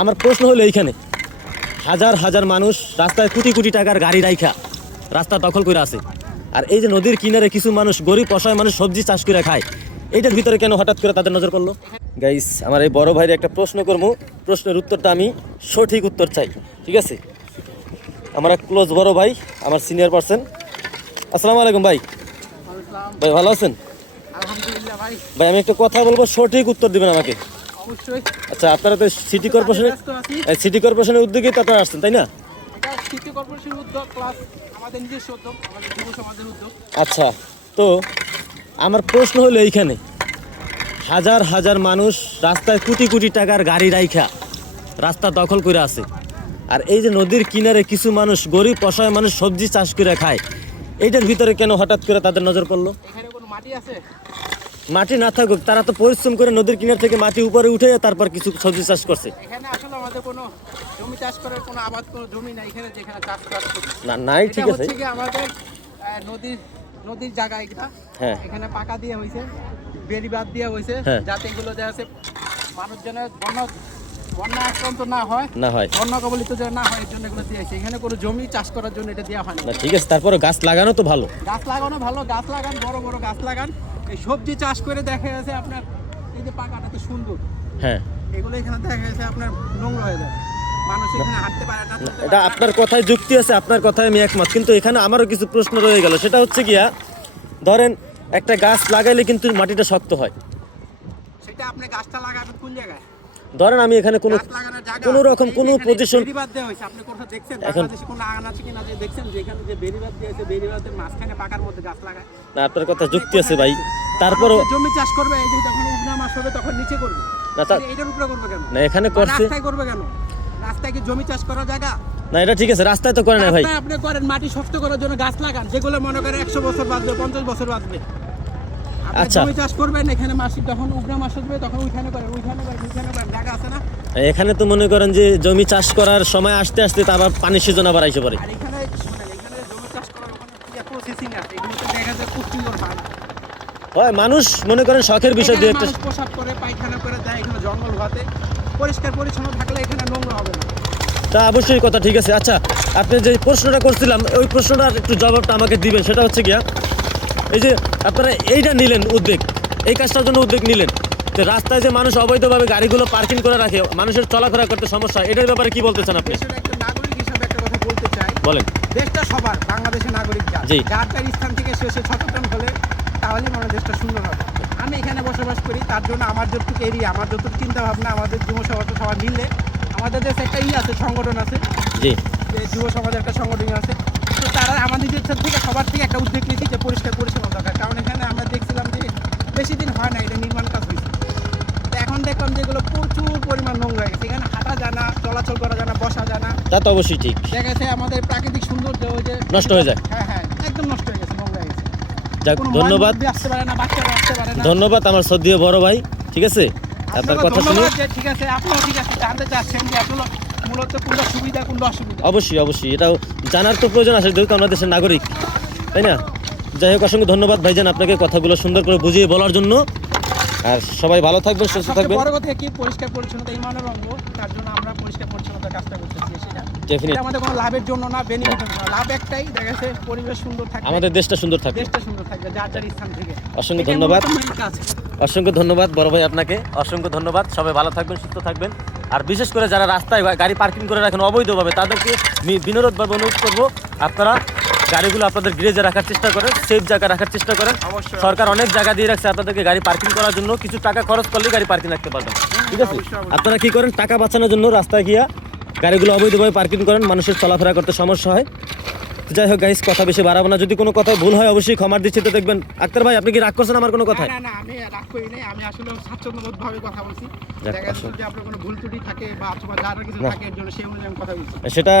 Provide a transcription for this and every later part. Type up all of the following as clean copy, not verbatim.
আমার প্রশ্ন হলো এইখানে হাজার হাজার মানুষ রাস্তায় কোটি কোটি টাকার গাড়ি রাইখা রাস্তা দখল করে আছে, আর এই যে নদীর কিনারে কিছু মানুষ গরিব অসহায় মানুষ সবজি চাষ করে খায়, এইটার ভিতরে কেন হঠাৎ করে তাদের নজর পড়লো? গাইস, আমার এই বড় ভাইয়ের একটা প্রশ্ন করবো, প্রশ্নের উত্তরটা আমি সঠিক উত্তর চাই, ঠিক আছে? আমার এক ক্লোজ বড় ভাই, আমার সিনিয়র পার্সন। আসসালামু আলাইকুম ভাই। ভাই ভালো আছেন? আলহামদুলিল্লাহ ভাই। ভাই আমি একটা কথা বলবো, সঠিক উত্তর দিবেন আমাকে। অবশ্যই। আচ্ছা, আপনারা তো সিটি কর্পোরেশনের উদ্যোগেই তো আপনারা আসছেন, তাই না? এটা সিটি কর্পোরেশনের উদ্যোগ প্লাস আমাদের নিজস্ব উদ্যোগ, আমাদের যুব সমাজের উদ্যোগ। আচ্ছা, তো আমার প্রশ্ন হলো এইখানে হাজার হাজার মানুষ রাস্তায় কোটি কোটি টাকার গাড়ি রাইখা রাস্তা দখল করে আছে, আর এই যে নদীর কিনারে কিছু মানুষ গরিব অসহায় মানুষ সবজি চাষ করে খায়, এইটার ভিতরে কেন হঠাৎ করে তাদের নজর পড়লো? এখানে কোনো মাটি আছে? মাটি না থাকুক, তারা তো পরিশ্রম করে নদীর কিনার থেকে মাটি উপরে উঠে তারপর কিছু সবজি চাষ করছে। এখানে আসলে আমাদের কোনো জমি চাষ করার কোনো আবাদ কোনো জমি নাই এখানে, যেখানে চাষ করি না, নাই, ঠিক আছে। হচ্ছে কি আমাদের নদীর জায়গা এটা। হ্যাঁ, এখানে পাকা দিয়ে হয়েছে, বেড়িবাঁধ দিয়ে হয়েছে, হ্যাঁ, যাতে এগুলো দেওয়া আছে মানুষজনের বন্যা আক্রান্ত না হয়, বন্যা কবলিত যেন না হয়, এর জন্য এগুলো দিয়েছে। এখানে কোনো জমি চাষ করার জন্য এটা দেওয়া হয় না। ঠিক আছে, তারপরে গাছ লাগানো তো ভালো, গাছ লাগানো ভালো, গাছ লাগান, বড় বড় গাছ লাগান। এই সবজি চাষ করে দেখা গেছে আপনার এই যে পাকাটা তো সুন্দর, হ্যাঁ, এগুলো এখানে দেখা গেছে আপনার নোংরা হয়ে যায়, মানুষ এখানে হাঁটতে পারে না। এটা আপনার কথায় যুক্তি আছে, আপনার কথায় আমি একমত, কিন্তু এখানে আমারও কিছু প্রশ্ন রয়ে গেল। সেটা হচ্ছে গিয়া, ধরেন একটা গাছ লাগাইলে কিন্তু মাটিটা শক্ত হয়। সেটা আপনি গাছটা লাগাবেন কোন জায়গায়? ধরেন আমি এখানে কোনো রকম কোনো পজিশন, বেড়িবাঁধ দেওয়া হয়েছে, আপনি কোথাও দেখছেন বাংলাদেশে কোনো আগান আছে কিনা যে দেখছেন যে এখানে যে বেড়িবাঁধ দিয়েছে, বেড়িবাঁধের মাঝখানে পাকার মধ্যে গাছ লাগায় না, আপনার কথা যুক্তি আছে ভাই, তারপরও জমি চাষ করবে, এই যে যখন উগনা মাস হবে তখন নিচে করবে না, এটার উপরে করবে কেন? না এখানে করছে, রাস্তায় করবে কেন? রাস্তায় কি জমি চাষ করার জায়গা? না এটা ঠিক আছে, রাস্তায় তো করে না ভাই। আপনি করেন, মাটি শক্ত করার জন্য গাছ লাগান, যেগুলো মনে করেন 100 বছর বাঁচবে, 50 বছর বাঁচবে। আচ্ছা, জমি চাষ করবেন, এখানে মাসিক যখন উগনা মাস হবে তখন ওইখানে করেন, জায়গা আছে না? এখানে তো মনে করেন যে জমি চাষ করার সময় আসতে আসতে তো আবার পানির সিজন আবার আইসে পড়ে। আর এখানে জমি চাষ করার ওখানে প্রসেসিং আছে, এগুলোতে দেখা যায় পুষ্টিকর হয় না। হয়, মানুষ মনে করেন শখের বিষয় দিয়ে একটা পোশাক করে পায়খানা করে দেয়, এখানে জঙ্গল হতে পরিষ্কার পরিচ্ছন্ন থাকলে এখানে নোংরা হবে না। তা অবশ্যই কথা ঠিক আছে। আচ্ছা, আপনি যে প্রশ্নটা করছিলাম ওই প্রশ্নটার একটু জবাবটা আমাকে দিবেন। সেটা হচ্ছে গিয়া, এই যে আপনারা এইটা নিলেন উদ্যোগ, এই কাজটার জন্য উদ্যোগ নিলেন, যে রাস্তায় যে মানুষ অবৈধভাবে গাড়িগুলো পার্কিং করে রাখে, মানুষের চলাফেরা করতে সমস্যা, এটার ব্যাপারে কি বলতে চান আপনি? দেশের একটা নাগরিক হিসাবে একটা কথা বলতে চাই। বলেন। দেশটা সবার, বাংলাদেশের নাগরিক যার যার স্থান থেকে সে সচেতন হলে তাহলে মানে দেশটা সুন্দর হবে। আমি এখানে বসবাস করি, তার জন্য আমার যতটুকু এরিয়া, আমার যতটুকু চিন্তা ভাবনা, আমাদের যুব সমাজ সবার মিললে আমাদের দেশে একটা আছে, সংগঠন আছে, যে যুব সমাজের একটা সংগঠন আছে, তো তারা আমাদের থেকে সবার থেকে একটা উদ্যোগ নিয়েছি যে পরিষ্কার পরিচ্ছন্ন দরকার। কারণ এখানে আমরা দেখছিলাম যে বেশি দিন হয় না এটা নির্মাণ কাজ হয়েছে, তো এখন দেখলাম যে এগুলো প্রচুর পরিমাণ নোংরা হয়ে গেছে, এখানে হাঁটা যায় না, চলাচল করা যায় না, বসা যায় না। তা তো অবশ্যই ঠিক, দেখা গেছে আমাদের প্রাকৃতিক সৌন্দর্য ওই যে নষ্ট হয়ে যায়। হ্যাঁ, একদম নষ্ট হয়ে গেছে, নোংরা হয়ে গেছে। যাক, ধন্যবাদ, আসতে পারে না, বাচ্চারা আসতে পারে না। ধন্যবাদ আমার শ্রদ্ধেয় বড় ভাই, ঠিক আছে? আপনার কথা শুনে ঠিক আছে, আপনিও ঠিক আছে, জানতে চাচ্ছেন যে আসলে মূলত কোনটা সুবিধা কোনটা অসুবিধা। অবশ্যই এটাও জানার তো প্রয়োজন আছে, যেহেতু আমাদের দেশের নাগরিক, তাই না? যাই হোক, অসংখ্য ধন্যবাদ ভাইজান আপনাকে কথাগুলো সুন্দর করে বুঝিয়ে বলার জন্য। আর সবাই ভালো থাকবেন, সুস্থ থাকবেন। বড় কথা কি, পরিষ্কার পরিচ্ছন্নতা ইমানের অঙ্গ, তার জন্য আমরা পরিষ্কার পরিচ্ছন্নতার কাজটা করতেছি। সেটা ডেফিনিটলি আমাদের কোনো লাভের জন্য না, বেনিফিটের জন্য। লাভ একটাই, দেখা গেছে পরিবেশ সুন্দর থাকবে, আমাদের দেশটা সুন্দর থাকবে, যার যার স্থান থেকে। অসংখ্য ধন্যবাদ, অসংখ্য ধন্যবাদ বড় ভাই আপনাকে, অসংখ্য ধন্যবাদ। সবাই ভালো থাকবেন, সুস্থ থাকবেন। আর বিশেষ করে যারা রাস্তায় গাড়ি পার্কিং করে রাখেন অবৈধভাবে, তাদেরকে বিনোদভাবে অনুরোধ করবো, আপনারা গাড়িগুলো আপনাদের গ্যারেজে রাখার চেষ্টা করেন, সেফ জায়গায় রাখার চেষ্টা করেন। সরকার অনেক জায়গা দিয়ে রাখছে আপনাদেরকে গাড়ি পার্কিং করার জন্য, কিছু টাকা খরচ করলে গাড়ি পার্কিং রাখতে পারবেন, ঠিক আছে? আপনারা কি করেন, টাকা বাঁচানোর জন্য রাস্তায় গিয়া গাড়িগুলো অবৈধভাবে পার্কিং করেন, মানুষের চলাফেরা করতে সমস্যা হয়। যাই হোক গাইস, কথা বেশি বাড়াবো না, যদি কোনো কথা ভুল হয় অবশ্যই ক্ষমার দৃষ্টিতে দেখবেন। আক্তার ভাই, আপনি কি রাগ করছেন আমার কোনো কথায়? না, আমি রাগ করি নাই, আমি আসলে স্বাচ্ছন্দ্যবোধভাবে কথা বলছি। দেখা যাচ্ছে যদি আপনার কোনো ভুল ত্রুটি থাকে বা অথবা যার কিছু থাকে, এর জন্য সেই অনুযায়ী আমি কথা বলছি। সেটা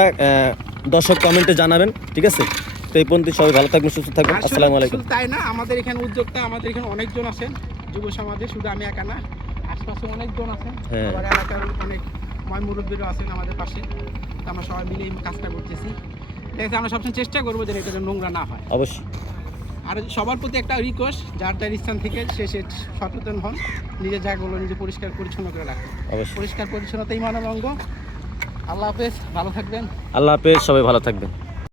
দর্শক কমেন্টে জানাবেন, ঠিক আছে? তো এই পর্যন্ত সবাই ভালো থাকবেন, সুস্থ থাকবেন। আসসালামু আলাইকুম। তাই না, আমাদের এখানে উদ্যোক্তা, আমাদের এখানে অনেকজন আছেন যুব সমাজে, শুধু আমি একা না, আশপাশে অনেকজন আছেন, আবার এলাকার অনেক মুরব্বীরা আছেন আমাদের পাশে, আমরা সবাই মিলে এই কাজটা করতেছি। আমরা সবসময় চেষ্টা করবো যে এটা নোংরা না হয়। অবশ্যই। আর সবার প্রতি একটা রিকোয়েস্ট, যার যার স্থান থেকে সে সচেতন হন, নিজের জায়গাগুলো নিজে পরিষ্কার পরিচ্ছন্ন করে রাখুন। অবশ্যই। পরিষ্কার পরিচ্ছন্নতা ইমানের অঙ্গ। আল্লাহ হাফেজ, ভালো থাকবেন। আল্লাহ হাফেজ, সবাই ভালো থাকবেন।